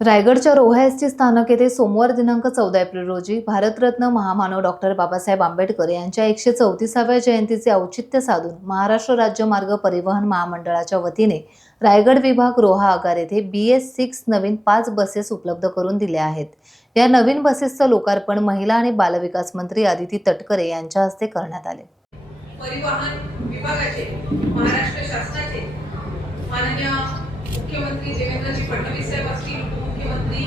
रायगडच्या रोहा एसटी स्थानक येथे सोमवार दिनांक 14 एप्रिल रोजी भारतरत्न महामानव डॉक्टर बाबासाहेब आंबेडकर यांच्या 134व्या जयंतीचे औचित्य साधून महाराष्ट्र राज्य मार्ग परिवहन महामंडळाच्या वतीने रायगड विभाग रोहा आगार येथे BS6 नवीन 5 बसेस उपलब्ध करून दिल्या आहेत। या नवीन बसेसचं लोकार्पण महिला आणि बालविकास मंत्री आदिती तटकरे यांच्या हस्ते करण्यात आले। परिवहन विभागाचे महाराष्ट्र शासनाचे माननीय मुख्यमंत्री देवेंद्रजी फडणवीस साहेब असतील, मुख्यमंत्री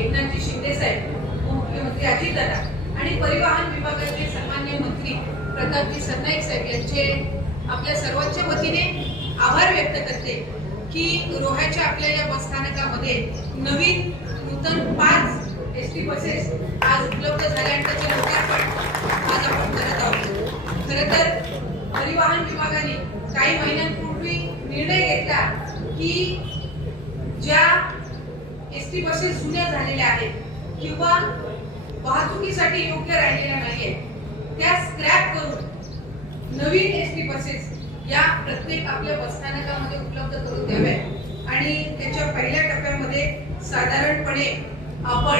एकनाथजी शिंदे साहेब, मुख्यमंत्री अजितदादा आणि परिवहन विभागाचे सन्माननीय मंत्री प्रतापजी सरनाईक साहेब यांचे आपल्या सर्वांच्या वतीने आभार व्यक्त करते की रोह्याच्या आपल्या या बसस्थानकामध्ये नवीन नूतन 5 एसटी बसेस आज उपलब्ध झाल्या आणि त्याचे लोकार्पण आज आपण करत आहोत। खरं तर परिवहन विभागाने काही महिन्यांपूर्वी निर्णय घेतला की ज्या एसटी बसेस जुन्या झालेल्या आहेत किंवा वाहतुकीसाठी योग्य राहिलेल्या नाहीये त्या स्क्रॅप करून नवीन एसटी बसेस या प्रत्येक आपल्या बसस्थानकामध्ये उपलब्ध करून द्याव्या आणि त्याच्या पहिल्या टप्प्यामध्ये साधारणपणे आपण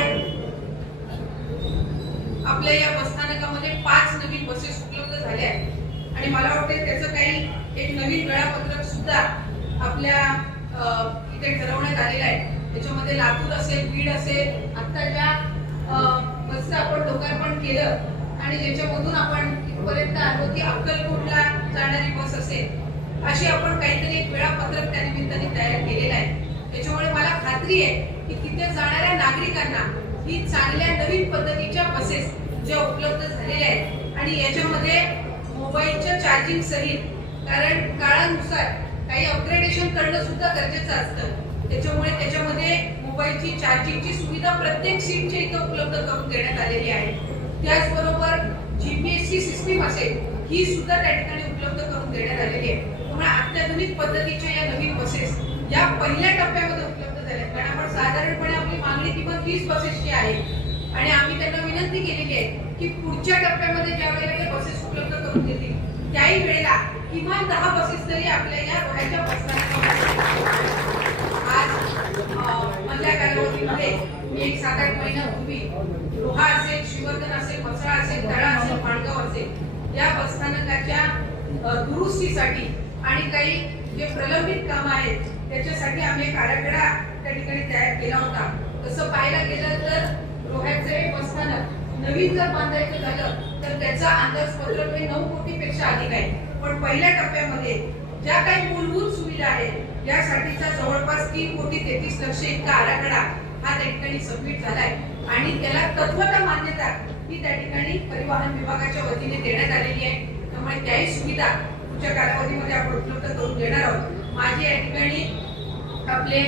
आपल्या या बसस्थानकामध्ये 5 नवीन बसेस उपलब्ध झाल्या आहेत आणि मला वाटतं त्याचं काही एक नवीन वेळापत्रक सुद्धा आपल्या इथे ठरवण्यात आलेलं आहे। त्याच्यामध्ये लातूर असेल, बीड असेल, आता ज्या बसचं आपण लोकार्पण केलं आणि ज्याच्यामधून आपण इथपर्यंत आलो की अक्कलकोटला जाणारी बस असेल, अशी आपण काहीतरी एक वेळापत्रक त्या निमित्ताने तयार केलेलं आहे। त्याच्यामुळे मला खात्री आहे की तिथे जाणाऱ्या नागरिकांना ही चांगल्या नवीन पद्धतीच्या बसेस ज्या उपलब्ध झालेल्या आहेत आणि याच्यामध्ये मोबाईलच्या चार्जिंग सहित, कारण काळानुसार काही अपग्रेडेशन करणं सुद्धा गरजेचं असतं, त्याच्यामुळे त्याच्यामध्ये मोबाईलची चार्जिंगची सुविधा प्रत्येक सीटच्या इथं उपलब्ध करून देण्यात आलेली आहे। त्याचबरोबर GPS सिस्टीम असेल ही सुद्धा त्या ठिकाणी उपलब्ध करून देण्यात आलेली आहे। त्यामुळे अत्याधुनिक पद्धतीच्या या नवीन बसेस या पहिल्या टप्प्यामध्ये उपलब्ध झाल्या, कारण आपण साधारणपणे आपली मागणी किमान 20 बसेसची आहे आणि आम्ही त्यांना विनंती केलेली आहे की पुढच्या टप्प्यामध्ये ज्या वेळेला हे बसेस उपलब्ध करून देतील त्याही वेळेला किमान 10 बसेस तरी आपल्या या रोह्याच्या बसस्थानकामध्ये आज मधल्या कालावधीमध्ये एक 7-8 महिन्यापूर्वी रोहा असेल, श्रीवर्धन असेल, म्हसळा असेल, तळा असेल, माणगाव असेल या बसस्थानकाच्या दुरुस्तीसाठी आणि काही जे प्रलंबित कामं आहेत त्याच्यासाठी आम्ही एक आराखडा त्या ठिकाणी तयार केला होता। तसं पाहायला गेलं तर रोह्याचे बसस्थानक नवीन जर बांधायचं झालं तर त्याचा अंदाजपत्रक 9 कोटीपेक्षा अधिक आहे, पण पहिल्या टप्प्यामध्ये ज्या काही मूलभूत सुविधा आहेत यासाठीचा जवळपास 3 कोटी 33 लक्ष इतका आराखडा हा त्या ठिकाणी सबमिट झालाय आणि त्याला तत्वतः मान्यता ही त्या ठिकाणी परिवहन विभागाच्या वतीने देण्यात आलेली आहे। त्यामुळे त्याही सुविधा पुढच्या कालावधीमध्ये आपण उपलब्ध करून देणार आहोत। माझे या ठिकाणी आपले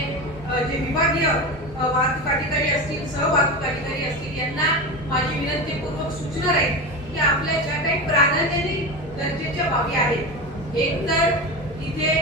जे विभागीय वाहतूक अधिकारी असतील, सहवाहतूक अधिकारी असतील यांना माझी विनंतीपूर्वक सूचना राहील की आपल्या ज्या काही प्राधान्याने गरजेच्या बाबी आहेत, एक तर इथे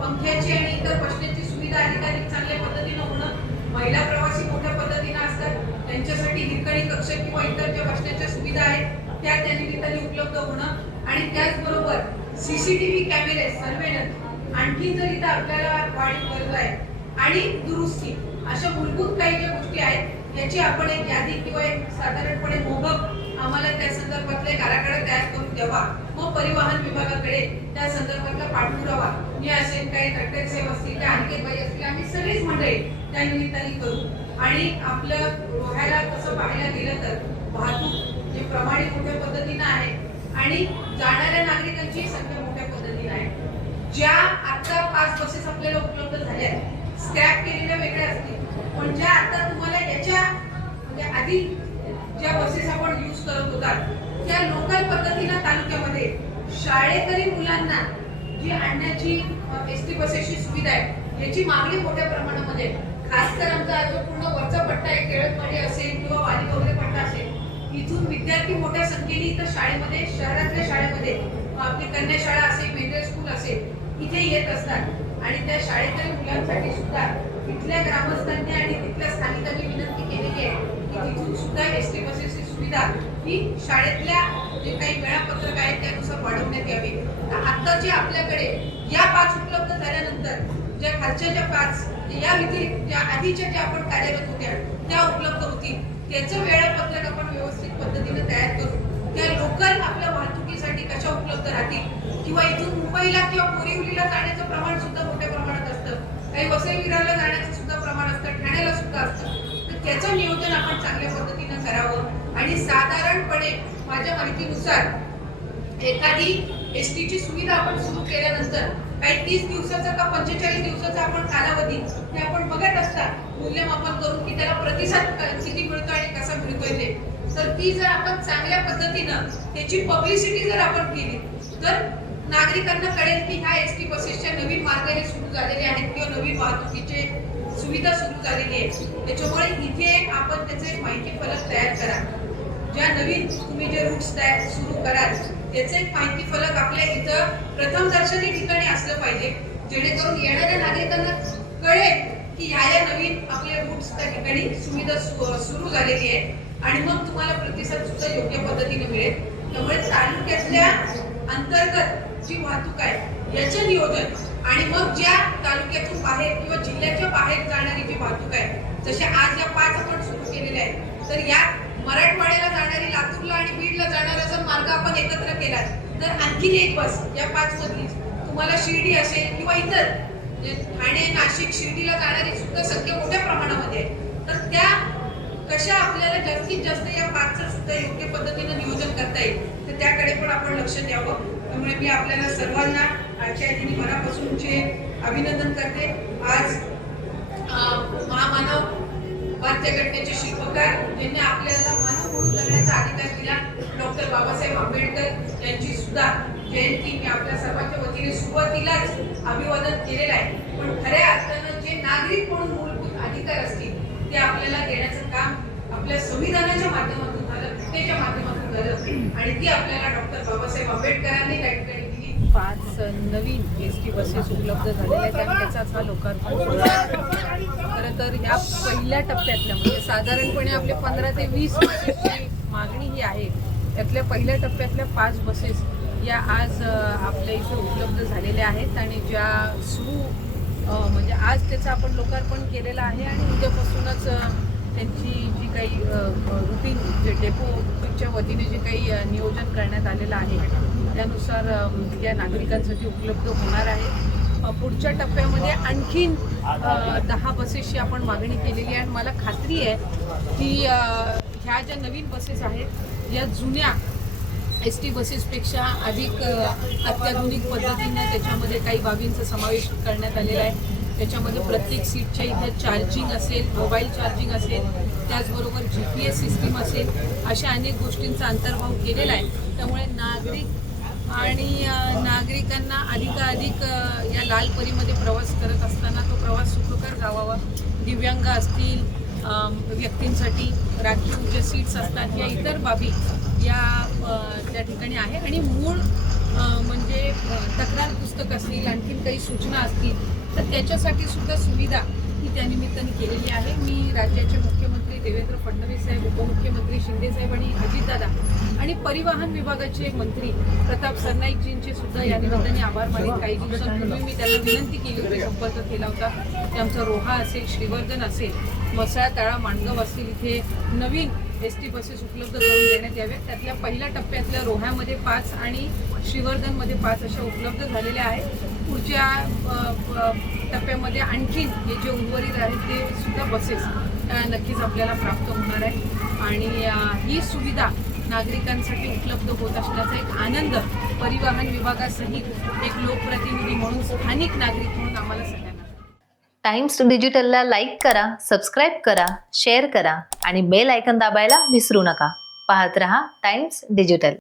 पंख्याची आणि इतर बसण्याची सुविधा अधिकाधिक चांगल्या पद्धतीने होणं, महिला प्रवासी मोठ्या पद्धतीने असतात त्यांच्यासाठी हिरकणी कक्ष किंवा इतर ज्या बसण्याच्या सुविधा आहेत त्या निमित्ताने उपलब्ध होणं आणि त्याचबरोबर CCTV कॅमेरे सर्वेलन्स आणखी जर इथं आपल्याला वाढीव गरज आहे आणि दुरुस्ती अशा मूलभूत काही ज्या गोष्टी आहेत याची आपण एक यादी किंवा एक साधारणपणे मोबक आम्हाला त्या संदर्भातला एक आराखडा तयार करून द्यावा, मग परिवहन विभागाकडे त्या संदर्भातला पाठपुरावा मी असेल, काही तटकरे साहेब असतील, काही आणखीबाई असतील, आम्ही सगळीच मंडळी त्या निमित्ताने करू आणि आपलं रोह्याला कसं पाहायला गेलं तर वाहतूक जे प्रमाणित मोठ्या पद्धतीनं आहे आणि जाणाऱ्या नागरिकांची संख्या मोठ्या पद्धतीनं आहे। ज्या आता 5 बसेस आपल्याला उपलब्ध झाल्या स्क्रॅप केलेल्या वेगळ्या असतील, पण ज्या आता तुम्हाला याच्या म्हणजे आधी ज्या बसेस आपण यूज करत होतात त्या लोकल पद्धतीनं तालुक्यामध्ये शाळेकरी मुलांना जी आणण्याची एसटी बसेसची सुविधा आहे याची मागणी मोठ्या प्रमाणामध्ये, खास कर आमचा जो पूर्ण वरचा पट्टा आहे, केळतवाडी असेल किंवा वाली वगैरे पट्टा असेल, इथून विद्यार्थी मोठ्या संख्येने इथं शाळेमध्ये, शहरातल्या शाळेमध्ये आपली कन्या शाळा असेल, मेंढे स्कूल असेल इथे येत असतात आणि त्या शाळेकरी मुलांसाठी सुद्धा तिथल्या ग्रामस्थांनी आणि तिथल्या स्थानिकांनी विनंती केलेली आहे की तिथून सुद्धा एसटी बसेसची सुविधा ही शाळेतल्या जे काही वेळापत्रक आहेत त्यानुसार वाढवण्यात यावी। आता जे आपल्याकडे या 5 उपलब्ध झाल्यानंतर ज्या खालच्या ज्या 5 या व्यतिरिक्त ज्या आधीच्या ज्या आपण कार्यरत होत्या त्या उपलब्ध होतील, त्याचं वेळापत्रक आपण व्यवस्थित पद्धतीने तयार करू. त्या लोकल आपल्या वाहतुकीसाठी कशा उपलब्ध राहतील किंवा इथून मुंबईला किंवा बोरिवलीला जाण्याचं प्रमाण सुद्धा मोठ्या प्रमाणात असतं, काही वसई विरारला जाण्याचं सुद्धा प्रमाण असतं, ठाण्याला सुद्धा असतं. तर त्याचं नियोजन आपण चांगल्या पद्धतीनं करावं आणि साधारणपणे माझ्या माहितीनुसार एखादी एसटी ची सुविधा आपण सुरू केल्यानंतर काही 30 दिवसाचा का 45 दिवसाचा आपण कालावधी हे आपण बघत असता मूल्यमापन करून की त्याला प्रतिसाद किती मिळतो आणि कसा मिळतोय ते. तर ती जर आपण चांगल्या पद्धतीनं त्याची पब्लिसिटी जर आपण केली तर नागरिकांना कळेल की ह्या एसटी बसेसच्या नवीन मार्ग हे सुरू झालेले आहेत किंवा नवीन वाहतुकीचे सुविधा सुरू झालेली आहे. त्याच्यामुळे इथे आपण त्याचे माहिती फलक तयार करा. ज्या नवीन तुम्ही जे रूट्स सुरू कराल त्याचे माहिती फलक आपल्या इथं प्रथम दर्शनी ठिकाणी असलं पाहिजे, जेणेकरून येणाऱ्या नागरिकांना कळेल की ह्या नवीन आपले रूट्स त्या ठिकाणी सुविधा सुरू झालेली आहे आणि मग तुम्हाला प्रतिसाद सुद्धा योग्य पद्धतीने मिळेल. त्यामुळे तालुक्यातल्या अंतर्गत जी वाहतूक आहे याचं नियोजन आणि मग ज्या तालुक्यातून बाहेर किंवा जिल्ह्याच्या बाहेर जाणारी जी वाहतूक आहे, जसे आज या 5 आपण सुरू केलेल्या आहेत, तर या मराठवाड्याला जाणारी लातूरला आणि बीडला जाणारा जर मार्ग आपण एकत्र केला तर आणखीन एक बस या 5 मधली तुम्हाला शिर्डी असेल किंवा इतर ठाणे नाशिक शिर्डीला जाणारी सुद्धा संख्या मोठ्या प्रमाणामध्ये आहे. तर त्या कशा आपल्याला जास्तीत जास्त या 5चं सुद्धा योग्य पद्धतीने नियोजन करता येईल तर त्याकडे पण आपण लक्ष द्यावं. त्यामुळे मी आपल्याला सर्वांना आजच्या दिनी मनापासूनचे अभिनंदन करते. आज महामानव राज्यघटनेचे शिल्पकार ज्यांनी आपल्याला मानव म्हणून जगण्याचा अधिकार दिला, डॉक्टर बाबासाहेब आंबेडकर यांची सुद्धा जयंती मी आपल्या सर्वांच्या वतीने सुरुवातीलाच अभिवादन केलेलं आहे. पण खऱ्या अर्थानं जे नागरिक म्हणून मूलभूत अधिकार असतील ते आपल्याला देण्याचं काम आपल्या संविधानाच्या माध्यमातून झालं, घटनेच्या माध्यमातून झालं आणि ती आपल्याला डॉक्टर बाबासाहेब आंबेडकरांनी त्या ठिकाणी दिली. 5 नवीन एसटी बसेस उपलब्ध झालेल्या आहेत आणि त्याचाच हा लोकार्पण सोहळा आहे. खरं तर ह्या पहिल्या टप्प्यातल्या म्हणजे साधारणपणे आपले 15 ते 20 बसेसची मागणी ही आहे. त्यातल्या पहिल्या टप्प्यातल्या 5 बसेस या आज आपल्या इथे उपलब्ध झालेल्या आहेत आणि ज्या सुरू म्हणजे आज त्याचं आपण लोकार्पण केलेलं आहे आणि उद्यापासूनच त्यांची जी काही रुटीन जे डेपोच्या वतीने जे काही नियोजन करण्यात आलेलं आहे त्यानुसार या नागरिकांसाठी उपलब्ध होणार आहे. पुढच्या टप्प्यामध्ये आणखीन 10 बसेसची आपण मागणी केलेली आहे आणि मला खात्री आहे की ह्या ज्या नवीन बसेस आहेत या जुन्या एस टी बसेसपेक्षा अधिक अत्याधुनिक पद्धतीने त्याच्यामध्ये काही बाबींचा समावेश करण्यात आलेला आहे. त्याच्यामध्ये प्रत्येक सीटच्या इथं चार्जिंग असेल, मोबाईल चार्जिंग असेल, त्याचबरोबर GPS सिस्टीम असेल, अशा अनेक गोष्टींचा अंतर्भाव केलेला आहे. त्यामुळे नागरिकांना अधिकाधिक या लाल परीमध्ये प्रवास करत असताना तो प्रवास सुखकर जावावा. दिव्यांग असतील, व्यक्तींसाठी राखीव ज्या सीट्स असतात या इतर बाबी या त्या ठिकाणी आहे आणि मूळ म्हणजे तक्रार पुस्तक असतील, आणखीन काही सूचना असतील तर त्याच्यासाठी सुद्धा सुविधा ही त्यानिमित्ताने केलेली आहे. मी राज्याचे मुख्यमंत्री देवेंद्र फडणवीस साहेब, उपमुख्यमंत्री शिंदे साहेब आणि अजितदादा आणि परिवहन विभागाचे मंत्री प्रताप सरनाईकजींचे सुद्धा या निमित्ताने आभार मानेन. काही दिवसांपूर्वी मी त्यांना विनंती केली होती, संपर्क केला होता की आमचा रोहा असेल, श्रीवर्धन असेल, मसाळा, तळा, माणगाव असतील इथे नवीन एस टी बसेस उपलब्ध करून देण्यात याव्यात. त्यातल्या पहिल्या टप्प्यातल्या रोह्यामध्ये 5 आणि श्रीवर्धनमध्ये 5 अशा उपलब्ध झालेल्या आहेत. पुढच्या टप्प्यामध्ये आणखीन हे जे उर्वरित आहेत ते सुद्धा बसेस नक्कीच आपल्याला प्राप्त होणार आहे आणि ही सुविधा नागरिकांसाठी उपलब्ध होत असण्याचा एक आनंद परिवहन विभागासहित एक लोकप्रतिनिधी म्हणून, स्थानिक नागरिक म्हणून आम्हाला सगळ्यांना. टाइम्स डिजिटलला लाईक करा, सबस्क्राईब करा, शेअर करा आणि बेल आयकॉन दाबायला विसरू नका. पाहत रहा टाइम्स डिजिटल.